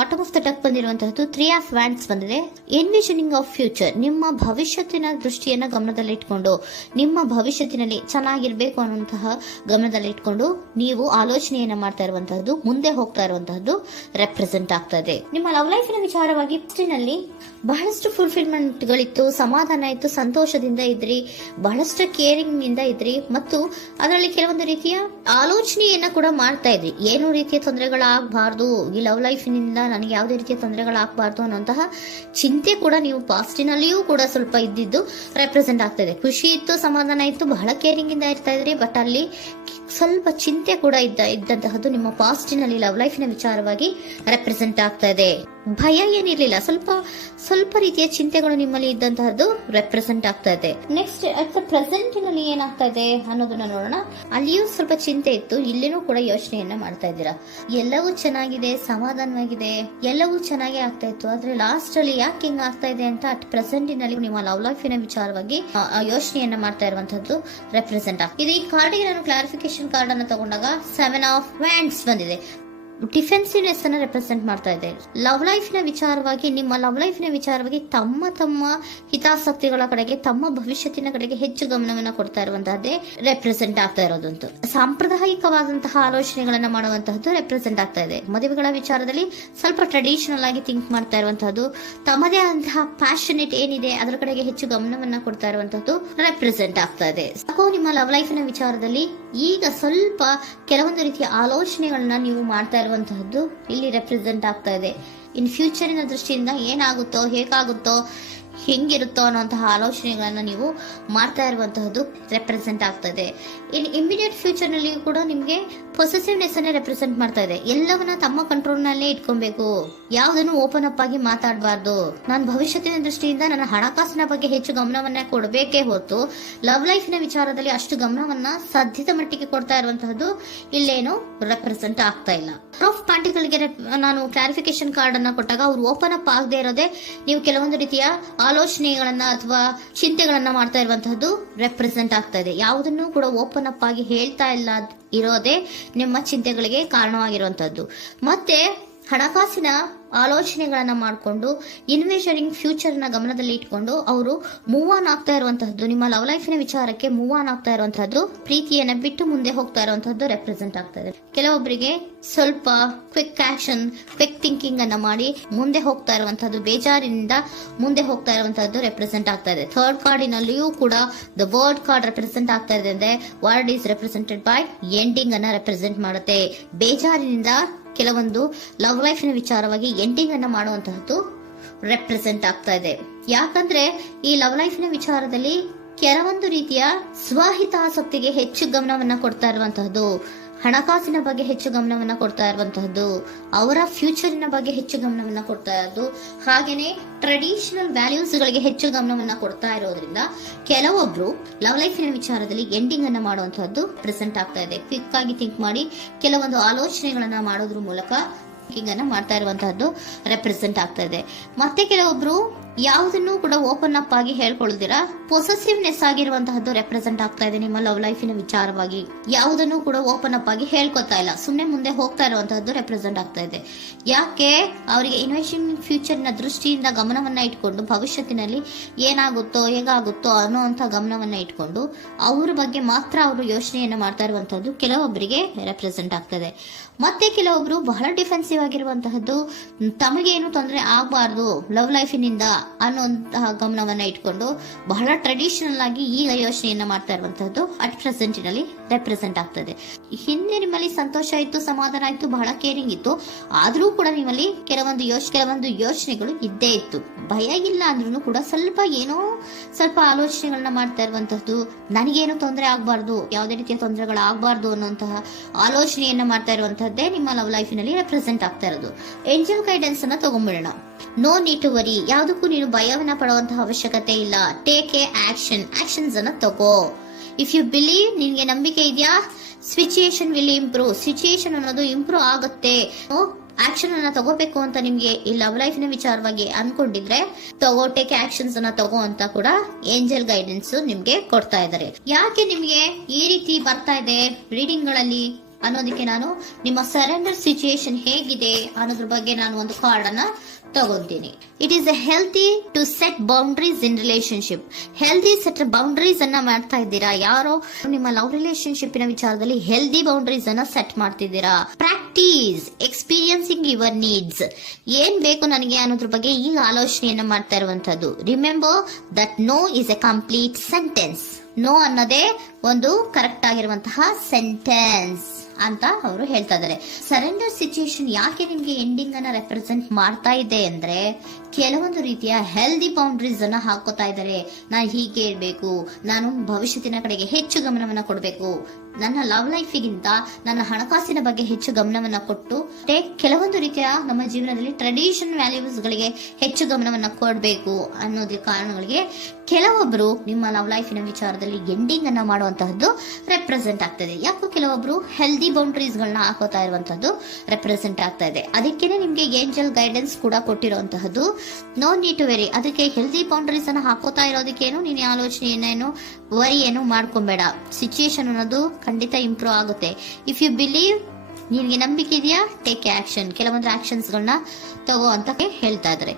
Bottom of the duck ಬಂದಿರುವಂತಹದ್ದು 3 of wands ಬಂದಿದೆ. Envisioning of future, ನಿಮ್ಮ ಭವಿಷ್ಯತ್ತಿನ ದೃಷ್ಟಿಯನ್ನ ಗಮನದಲ್ಲಿಟ್ಕೊಂಡು, ನಿಮ್ಮ ಭವಿಷ್ಯತ್ತಿನಲ್ಲಿ ಚೆನ್ನಾಗಿರ್ಬೇಕು ಅನ್ನುವಂತಹ ಗಮನದಲ್ಲಿಟ್ಕೊಂಡು ನೀವು ಆಲೋಚನೆಯನ್ನ ಮಾಡ್ತಾ ಇರುವಂತಹದ್ದು, ಮುಂದೆ ಹೋಗ್ತಾ ಇರುವಂತಹದ್ದು ರೆಪ್ರೆಸೆಂಟ್ ಆಗ್ತಾ ಇದೆ. ನಿಮ್ಮ ಲವ್ ಲೈಫಿನ ವಿಚಾರವಾಗಿ ನಲ್ಲಿ ಬಹಳಷ್ಟು ಫುಲ್ಫಿಲ್ಮೆಂಟ್ ಗಳಿತ್ತು, ಸಮಾಧಾನ ಇತ್ತು, ಸಂತೋಷದಿಂದ ಇದ್ರಿ, ಬಹಳಷ್ಟು ಕೇರಿಂಗ್ ಇಂದ ಇದ್ರಿ, ಮತ್ತು ಅದರಲ್ಲಿ ಕೆಲವೊಂದು ರೀತಿಯ ಆಲೋಚನೆಯನ್ನ ಕೂಡ ಮಾಡ್ತಾ ಇದ್ರಿ. ಏನು ರೀತಿಯ ತೊಂದರೆಗಳಾಗಬಾರ್ದು, ಈ ಲವ್ ಲೈಫಿನಿಂದ ನನಗೆ ಯಾವುದೇ ರೀತಿಯ ತೊಂದರೆಗಳಾಗಬಾರ್ದು ಅನ್ನುವಂತಹ ಚಿಂತೆ ಕೂಡ ನೀವು ಪಾಸ್ಟಿನಲ್ಲಿಯೂ ಕೂಡ ಸ್ವಲ್ಪ ಇದ್ದಿದ್ದು ರೆಪ್ರೆಸೆಂಟ್ ಆಗ್ತಾ ಇದೆ. ಖುಷಿ ಇತ್ತು, ಸಮಾಧಾನ ಇತ್ತು, ಬಹಳ ಕೇರಿಂಗ್ ಇಂದ ಇರ್ತಾ ಇದ್ರಿ, ಬಟ್ ಅಲ್ಲಿ ಸ್ವಲ್ಪ ಚಿಂತೆ ಕೂಡ ಇದ್ದಂತಹದ್ದು ನಿಮ್ಮ ಪಾಸ್ಟಿನಲ್ಲಿ ಲವ್ ಲೈಫಿನ ವಿಚಾರವಾಗಿ ರೆಪ್ರೆಸೆಂಟ್ ಆಗ್ತಾ ಇದೆ. ಭಯ ಏನಿರ್ಲಿಲ್ಲ, ಸ್ವಲ್ಪ ರೀತಿಯ ಚಿಂತೆಗಳು ನಿಮ್ಮಲ್ಲಿ ಇದ್ದಂತಹದ್ದು ರೆಪ್ರೆಸೆಂಟ್ ಆಗ್ತಾ ಇದೆ. ನೆಕ್ಸ್ಟ್ ಅಟ್ ದ ಪ್ರೆಸೆಂಟ್ ನಲ್ಲಿ ಏನಾಗ್ತಾ ಇದೆ ಅನ್ನೋದನ್ನ ನೋಡೋಣ. ಅಲ್ಲಿಯೂ ಸ್ವಲ್ಪ ಚಿಂತೆ ಇತ್ತು, ಇಲ್ಲಿನೂ ಕೂಡ ಯೋಚನೆಯನ್ನ ಮಾಡ್ತಾ ಇದ್ದೀರಾ. ಎಲ್ಲವೂ ಚೆನ್ನಾಗಿದೆ, ಸಮಾಧಾನವಾಗಿದೆ, ಎಲ್ಲವೂ ಚೆನ್ನಾಗಿ ಆಗ್ತಾ ಇತ್ತು, ಆದ್ರೆ ಲಾಸ್ಟ್ ಅಲ್ಲಿ ಯಾಕೆ ಹಿಂಗ್ ಆಗ್ತಾ ಇದೆ ಅಂತ ಅಟ್ ಪ್ರೆಸೆಂಟ್ ನಲ್ಲಿ ನಿಮ್ಮ ಲವ್ ಲೈಫಿನ ವಿಚಾರವಾಗಿ ಯೋಚನೆಯನ್ನ ಮಾಡ್ತಾ ಇರುವಂತದ್ದು ರೆಪ್ರೆಸೆಂಟ್ ಆಗ್ತದೆ. ಇದು ಈ ಕಾರ್ಡಿಗೆ ನಾನು ಕ್ಲಾರಿಫಿಕೇಶನ್ ಕಾರ್ಡ್ ಅನ್ನು ತಗೊಂಡಾಗ 7 ಆಫ್ ವ್ಯಾಂಡ್ಸ್ ಬಂದಿದೆ. ಡಿಫೆನ್ಸಿವ್ನೆಸ್ ಅನ್ನ ರೆಪ್ರೆಸೆಂಟ್ ಮಾಡ್ತಾ ಇದೆ. ಲವ್ ಲೈಫಿನ ವಿಚಾರವಾಗಿ, ನಿಮ್ಮ ಲವ್ ಲೈಫಿನ ವಿಚಾರವಾಗಿ ತಮ್ಮ ಹಿತಾಸಕ್ತಿಗಳ ಕಡೆಗೆ, ತಮ್ಮ ಭವಿಷ್ಯತ್ತಿನ ಕಡೆಗೆ ಹೆಚ್ಚು ಗಮನವನ್ನ ಕೊಡ್ತಾ ಇರುವಂತಹದ್ದೇ ರೆಪ್ರೆಸೆಂಟ್ ಆಗ್ತಾ ಇರೋದಂತೂ. ಸಾಂಪ್ರದಾಯಿಕವಾದಂತಹ ಆಲೋಚನೆಗಳನ್ನ ಮಾಡುವಂತಹದ್ದು ರೆಪ್ರೆಸೆಂಟ್ ಆಗ್ತಾ ಇದೆ. ಮದುವೆಗಳ ವಿಚಾರದಲ್ಲಿ ಸ್ವಲ್ಪ ಟ್ರೆಡಿಷನಲ್ ಆಗಿ ಥಿಂಕ್ ಮಾಡ್ತಾ ಇರುವಂತಹದ್ದು, ತಮ್ಮದೇ ಆದಂತಹ ಪ್ಯಾಷನೇಟ್ ಏನಿದೆ ಅದರ ಕಡೆಗೆ ಹೆಚ್ಚು ಗಮನವನ್ನ ಕೊಡ್ತಾ ಇರುವಂತಹದ್ದು ರೆಪ್ರೆಸೆಂಟ್ ಆಗ್ತಾ ಇದೆ. ನಿಮ್ಮ ಲವ್ ಲೈಫಿನ ವಿಚಾರದಲ್ಲಿ ಈಗ ಸ್ವಲ್ಪ ಕೆಲವೊಂದು ರೀತಿಯ ಆಲೋಚನೆಗಳನ್ನ ನೀವು ಮಾಡ್ತಾ ಇರುವಂತಹದ್ದು ಇಲ್ಲಿ ರೆಪ್ರೆಸೆಂಟ್ ಆಗ್ತಾ ಇದೆ. ಇನ್ ಫ್ಯೂಚರಿನ ದೃಷ್ಟಿಯಿಂದ ಏನಾಗುತ್ತೋ, ಹೇಗಾಗುತ್ತೋ, ಹೆಂಗಿರುತ್ತೋ ಅನ್ನುವಂತಹ ಆಲೋಚನೆಗಳನ್ನ ನೀವು ಮಾಡ್ತಾ ಇರುವಂತಹದ್ದು ರೆಪ್ರೆಸೆಂಟ್ ಆಗ್ತದೆ. ಇನ್ ಇಮಿಡಿಯೇಟ್ ಫ್ಯೂಚರ್ ನಲ್ಲಿ ಕೂಡ ನಿಮ್ಗೆ ಪೊಸೆಸಿವ್ನೆಸ್ ಅನ್ನ ರೆಪ್ರೆಸೆಂಟ್ ಮಾಡ್ತಾ ಇದೆ. ಎಲ್ಲವನ್ನ ತಮ್ಮ ಕಂಟ್ರೋಲ್ ನಲ್ಲೇ ಇಟ್ಕೊಬೇಕು, ಯಾವುದನ್ನು ಓಪನ್ ಅಪ್ ಆಗಿ ಮಾತಾಡಬಾರ್ದು. ನಾನು ಭವಿಷ್ಯತ್ತಿನ ದೃಷ್ಟಿಯಿಂದ ನನ್ನ ಹಣಕಾಸಿನ ಬಗ್ಗೆ ಹೆಚ್ಚು ಗಮನವನ್ನ ಕೊಡಬೇಕೇ ಹೊತ್ತು ಲವ್ ಲೈಫಿನ ವಿಚಾರದಲ್ಲಿ ಅಷ್ಟು ಗಮನವನ್ನ ಸಾಧ್ಯದ ಮಟ್ಟಿಗೆ ಕೊಡ್ತಾ ಇರುವಂತಹದ್ದು ಇಲ್ಲೇನು ರೆಪ್ರೆಸೆಂಟ್ ಆಗ್ತಾ ಇಲ್ಲ. ಆಫ್ ಪ್ಯಾಂಟಿಗಳಿಗೆ ನಾನು ಕ್ಲಾರಿಫಿಕೇಶನ್ ಕಾರ್ಡ್ ಅನ್ನ ಕೊಟ್ಟಾಗ ಅವ್ರು ಓಪನ್ ಅಪ್ ಆಗದೆ ಇರೋದೇ ನೀವು ಕೆಲವೊಂದು ರೀತಿಯ ಆಲೋಚನೆಗಳನ್ನ ಅಥವಾ ಚಿಂತೆಗಳನ್ನ ಮಾಡ್ತಾ ಇರುವಂತಹದ್ದು ರೆಪ್ರೆಸೆಂಟ್ ಆಗ್ತಾ ಇದೆ. ಯಾವುದನ್ನು ಕೂಡ ಓಪನ್ ಅಪ್ ಆಗಿ ಹೇಳ್ತಾ ಇಲ್ಲ ಇರೋದೇ ನಿಮ್ಮ ಚಿಂತೆಗಳಿಗೆ ಕಾರಣವಾಗಿರುವಂತಹದ್ದು. ಮತ್ತೆ ಹಣಕಾಸಿನ ಆಲೋಚನೆಗಳನ್ನ ಮಾಡಿಕೊಂಡು ಇನ್ವೆಸ್ಟಿಂಗ್ ಫ್ಯೂಚರ್ ನ ಗಮನದಲ್ಲಿ ಇಟ್ಕೊಂಡು ಅವರು ಮೂವ್ ಆನ್ ಆಗ್ತಾ ಇರುವಂತಹದ್ದು, ನಿಮ್ಮ ಲವ್ ಲೈಫಿನ ವಿಚಾರಕ್ಕೆ ಮೂವ್ ಆನ್ ಆಗ್ತಾ ಇರುವಂತಹದ್ದು, ಪ್ರೀತಿಯನ್ನ ಬಿಟ್ಟು ಮುಂದೆ ಹೋಗ್ತಾ ಇರುವಂತಹದ್ದು ರೆಪ್ರೆಸೆಂಟ್ ಆಗ್ತಾ ಇದೆ. ಕೆಲವೊಬ್ಬರಿಗೆ ಸ್ವಲ್ಪ ಕ್ವಿಕ್ ಆಕ್ಷನ್, ಕ್ವಿಕ್ ಥಿಂಕಿಂಗ್ ಅನ್ನ ಮಾಡಿ ಮುಂದೆ ಹೋಗ್ತಾ ಇರುವಂತಹದ್ದು, ಬೇಜಾರಿನಿಂದ ಮುಂದೆ ಹೋಗ್ತಾ ಇರುವಂತಹದ್ದು ರೆಪ್ರೆಸೆಂಟ್ ಆಗ್ತಾ ಇದೆ. ಥರ್ಡ್ ಕಾರ್ಡಿನಲ್ಲಿಯೂ ಕೂಡ ದ ವರ್ಡ್ ಕಾರ್ಡ್ ರೆಪ್ರೆಸೆಂಟ್ ಆಗ್ತಾ ಇದೆ. ಅಂದ್ರೆ word is represented by ending ಅನ್ನ ರೆಪ್ರೆಸೆಂಟ್ ಮಾಡುತ್ತೆ. ಬೇಜಾರಿನಿಂದ ಕೆಲವೊಂದು ಲವ್ ಲೈಫಿನ ವಿಚಾರವಾಗಿ ಎಂಡಿಂಗ್ ಅನ್ನ ಮಾಡುವಂತಹದ್ದು ರೆಪ್ರೆಸೆಂಟ್ ಆಗ್ತಾ ಇದೆ. ಯಾಕಂದ್ರೆ ಈ ಲವ್ ಲೈಫಿನ ವಿಚಾರದಲ್ಲಿ ಕೆಲವೊಂದು ರೀತಿಯ ಸ್ವಹಿತಾಸಕ್ತಿಗೆ ಹೆಚ್ಚು ಗಮನವನ್ನ ಕೊಡ್ತಾ ಇರುವಂತಹದ್ದು, ಹಣಕಾಸಿನ ಬಗ್ಗೆ ಹೆಚ್ಚು ಗಮನವನ್ನ ಕೊಡ್ತಾ ಇರುವಂತಹದ್ದು, ಅವರ ಫ್ಯೂಚರಿನ ಬಗ್ಗೆ ಹೆಚ್ಚು ಗಮನವನ್ನ ಕೊಡ್ತಾ ಇರೋದು, ಹಾಗೇನೆ ಟ್ರೆಡಿಷನಲ್ ವ್ಯಾಲ್ಯೂಸ್ ಗಳಿಗೆ ಹೆಚ್ಚು ಗಮನವನ್ನ ಕೊಡ್ತಾ ಇರೋದ್ರಿಂದ ಕೆಲವೊಬ್ರು ಲವ್ ಲೈಫಿನ ವಿಚಾರದಲ್ಲಿ ಎಂಡಿಂಗ್ ಅನ್ನ ಮಾಡುವಂತಹದ್ದು ಪ್ರೆಸೆಂಟ್ ಆಗ್ತಾ ಇದೆ. ಕ್ವಿಕ್ ಆಗಿ ಥಿಂಕ್ ಮಾಡಿ ಕೆಲವೊಂದು ಆಲೋಚನೆಗಳನ್ನ ಮಾಡೋದ್ರ ಮೂಲಕ ಅನ್ನ ಮಾಡ್ತಾ ಇರುವಂತಹದ್ದು ರೆಪ್ರೆಸೆಂಟ್ ಆಗ್ತಾ ಇದೆ. ಮತ್ತೆ ಕೆಲವೊಬ್ರು ಯಾವುದನ್ನು ಕೂಡ ಓಪನ್ ಅಪ್ ಆಗಿ ಹೇಳ್ಕೊಳ್ದಿರಾ ಪೊಸೆಸಿವ್ನೆಸ್ ಆಗಿರುವಂತಹದ್ದು ರೆಪ್ರೆಸೆಂಟ್ ಆಗ್ತಾ ಇದೆ. ನಿಮ್ಮ ಲವ್ ಲೈಫಿನ ವಿಚಾರವಾಗಿ ಯಾವುದನ್ನು ಕೂಡ ಓಪನ್ ಅಪ್ ಆಗಿ ಹೇಳ್ಕೊತಾ ಇಲ್ಲ, ಸುಮ್ನೆ ಮುಂದೆ ಹೋಗ್ತಾ ಇರುವಂತಹದ್ದು ರೆಪ್ರೆಸೆಂಟ್ ಆಗ್ತಾ ಇದೆ. ಯಾಕೆ ಅವರಿಗೆ ಇನ್ವೆಸ್ಟಿಂಗ್ ಫ್ಯೂಚರ್ ನ ದೃಷ್ಟಿಯಿಂದ ಗಮನವನ್ನ ಇಟ್ಕೊಂಡು ಭವಿಷ್ಯತ್ತಿನಲ್ಲಿ ಏನಾಗುತ್ತೋ, ಹೇಗಾಗುತ್ತೋ ಅನ್ನೋಂಥ ಗಮನವನ್ನ ಇಟ್ಕೊಂಡು ಅವ್ರ ಬಗ್ಗೆ ಮಾತ್ರ ಅವರು ಯೋಚನೆಯನ್ನ ಮಾಡ್ತಾ ಇರುವಂತಹದ್ದು ಕೆಲವೊಬ್ಬರಿಗೆ ರೆಪ್ರೆಸೆಂಟ್ ಆಗ್ತದೆ. ಮತ್ತೆ ಕೆಲವೊಬ್ರು ಬಹಳ ಡಿಫೆನ್ಸಿವ್ ಆಗಿರುವಂತಹದ್ದು, ತಮಗೇನು ತೊಂದರೆ ಆಗಬಾರ್ದು ಲವ್ ಲೈಫಿನಿಂದ ಅನ್ನುವಂತಹ ಗಮನವನ್ನ ಇಟ್ಕೊಂಡು ಬಹಳ ಟ್ರೆಡಿಷನಲ್ ಆಗಿ ಈಗ ಯೋಚನೆಯನ್ನ ಮಾಡ್ತಾ ಇರುವಂತಹದ್ದು ಅಟ್ ಪ್ರೆಸೆಂಟ್ ನಲ್ಲಿ ರೆಪ್ರೆಸೆಂಟ್ ಆಗ್ತದೆ. ಹಿಂದೆ ನಿಮ್ಮಲ್ಲಿ ಸಂತೋಷ ಇತ್ತು, ಸಮಾಧಾನ ಇತ್ತು, ಬಹಳ ಕೇರಿಂಗ್ ಇತ್ತು, ಆದ್ರೂ ಕೂಡ ನಿಮ್ಮಲ್ಲಿ ಕೆಲವೊಂದು ಯೋಚನೆಗಳು ಇದ್ದೇ ಇತ್ತು. ಭಯ ಇಲ್ಲ ಅಂದ್ರೂ ಕೂಡ ಸ್ವಲ್ಪ ಆಲೋಚನೆಗಳನ್ನ ಮಾಡ್ತಾ ಇರುವಂತಹದ್ದು, ನನಗೇನು ತೊಂದರೆ ಆಗಬಾರ್ದು, ಯಾವುದೇ ರೀತಿಯ ತೊಂದರೆಗಳು ಆಗಬಾರ್ದು ಅನ್ನುವಂತಹ ಆಲೋಚನೆಯನ್ನ ಮಾಡ್ತಾ ಇರುವಂತಹದ್ದೇ ನಿಮ್ಮ ಲವ್ ಲೈಫಿನಲ್ಲಿ ರೆಪ್ರೆಸೆಂಟ್ ಆಗ್ತಾ ಇರೋದು. ಏಂಜಲ್ ಗೈಡೆನ್ಸ್ ಅನ್ನ ತಗೊಂಡ್ಬಿಡೋಣ. ನೋ ನೀಡ್ ಟು ವರಿ, ಯಾವುದಕ್ಕೂ ನೀನು ಭಯವನ್ನ ಪಡುವಂತಹ ಅವಶ್ಯಕತೆ ಇಲ್ಲ. ಟೇಕ್ ಎ ಆಕ್ಷನ್ಸ್ ಅನ್ನ ತಗೋ. ಇಫ್ ಯು ಬಿಲೀವ್, ನಿನ್ಗೆ ನಂಬಿಕೆ ಇದೆಯಾ, ಸಿಚುಯೇಷನ್ ವಿಲ್ ಇಂಪ್ರೂವ್, ಸಿಚುಯೇಷನ್ ಅನ್ನೋದು ಇಂಪ್ರೂವ್ ಆಗುತ್ತೆ. ಆಕ್ಷನ್ ಅನ್ನ ತಗೋಬೇಕು ಅಂತ ನಿಮ್ಗೆ ಈ ಲವ್ ಲೈಫ್ ನ ವಿಚಾರವಾಗಿ ಅನ್ಕೊಂಡಿದ್ರೆ ಟೇಕ್ ಆಕ್ಷನ್ಸ್ ಅನ್ನ ತಗೋ ಅಂತ ಕೂಡ ಏಂಜಲ್ ಗೈಡೆನ್ಸ್ ನಿಮ್ಗೆ ಕೊಡ್ತಾ ಇದ್ದಾರೆ. ಯಾಕೆ ನಿಮ್ಗೆ ಈ ರೀತಿ ಬರ್ತಾ ಇದೆ ರೀಡಿಂಗ್ ಗಳಲ್ಲಿ ಅನ್ನೋದಕ್ಕೆ ನಾನು ನಿಮ್ಮ ಸರೆಂಡರ್ ಸಿಚುಯೇಷನ್ ಹೇಗಿದೆ ಅನ್ನೋದ್ರ ಬಗ್ಗೆ ನಾನು ಒಂದು ಕಾರ್ಡ್ ಅನ್ನ ತಗೊಂತೀನಿ. It is a healthy to set boundaries in relationship. Healthy set boundaries ಅನ್ನ ಮಾಡ್ತಾ ಇದ್ದೀರಾ? ಯಾರೋ ನಿಮ್ಮ ಲವ್ ರಿಲೇಶನ್ಶಿಪ್ ನ ವಿಚಾರದಲ್ಲಿ ಹೆಲ್ದಿ ಬೌಂಡ್ರೀಸ್ ಅನ್ನ ಸೆಟ್ ಮಾಡ್ತಿದ್ದೀರಾ? Practice experiencing your needs. ಏನ್ ಬೇಕು ನನಗೆ ಅನ್ನೋದ್ರ ಬಗ್ಗೆ ಈಗ ಆಲೋಚನೆಯನ್ನ ಮಾಡ್ತಾ ಇರುವಂತದ್ದು. Remember that no is a complete sentence. No ಅನ್ನೋದೇ ಒಂದು ಕರೆಕ್ಟ್ ಆಗಿರುವಂತಹ ಸೆಂಟೆನ್ಸ್ ಅಂತ ಅವರು ಹೇಳ್ತಾ ಇದ್ದಾರೆ. ಸರೆಂಡರ್ ಸಿಚುಯೇಷನ್ ಯಾಕೆ ನಿಮ್ಗೆ ಎಂಡಿಂಗ್ ಅನ್ನ ರೆಪ್ರೆಸೆಂಟ್ ಮಾಡ್ತಾ ಇದೆ ಅಂದ್ರೆ, ಕೆಲವೊಂದು ರೀತಿಯ ಹೆಲ್ದಿ ಬೌಂಡ್ರೀಸ್ ಅನ್ನ ಹಾಕೋತಾ ಇದ್ದಾರೆ. ನಾನು ಹೀಗೆ ಇರ್ಬೇಕು, ನಾನು ಭವಿಷ್ಯತ್ತಿನ ಕಡೆಗೆ ಹೆಚ್ಚು ಗಮನವನ್ನ ಕೊಡಬೇಕು, ನನ್ನ ಲವ್ ಲೈಫಿಗಿಂತ ನನ್ನ ಹಣಕಾಸಿನ ಬಗ್ಗೆ ಹೆಚ್ಚು ಗಮನವನ್ನ ಕೊಟ್ಟು ಕೆಲವೊಂದು ರೀತಿಯ ನಮ್ಮ ಜೀವನದಲ್ಲಿ ಟ್ರೆಡಿಷನ್ ವ್ಯಾಲ್ಯೂಸ್ ಗಳಿಗೆ ಹೆಚ್ಚು ಗಮನವನ್ನ ಕೊಡಬೇಕು ಅನ್ನೋದ್ರ ಕಾರಣಗಳಿಗೆ ಕೆಲವೊಬ್ರು ನಿಮ್ಮ ಲವ್ ಲೈಫಿನ ವಿಚಾರದಲ್ಲಿ ಎಂಡಿಂಗ್ ಅನ್ನ ಮಾಡುವಂತಹದ್ದು ರೆಪ್ರೆಸೆಂಟ್ ಆಗ್ತದೆ. ಯಾಕೋ ಕೆಲವೊಬ್ರು ಹೆಲ್ದಿ ಬೌಂಡ್ರೀಸ್ ಗಳನ್ನ ಹಾಕೋತಾ ಇರುವಂತಹದ್ದು ರೆಪ್ರೆಸೆಂಟ್ ಆಗ್ತಾ ಇದೆ. ಅದಕ್ಕೇನೆ ನಿಮ್ಗೆ ಏಂಜಲ್ ಗೈಡೆನ್ಸ್ ಕೂಡ ಕೊಟ್ಟಿರುವಂತಹದ್ದು. No need to worry. ಅದಕ್ಕೆ ಹೆಲ್ದಿ ಬೌಂಡ್ರೀಸ್ ಅನ್ನ ಹಾಕೋತಾ ಇರೋದಕ್ಕೇನು ನೀನು ಆಲೋಚನೆಯನ್ನೇನು ವರಿ ಏನು ಮಾಡ್ಕೊಂಬೇಡ. ಸಿಚುಯೇಷನ್ ಅನ್ನೋದು ಖಂಡಿತ ಇಂಪ್ರೂವ್ ಆಗುತ್ತೆ. ಇಫ್ ಯು ಬಿಲೀವ್, ನಿನ್ಗೆ ನಂಬಿಕೆ ಇದೆಯಾ, ಟೇಕ್ ಆಕ್ಷನ್. ಕೆಲವೊಂದು ಆಕ್ಷನ್ಸ್ ಗಳನ್ನ ತಗೋ ಅಂತ ಹೇಳ್ತಾ ಇದ್ದಾರೆ.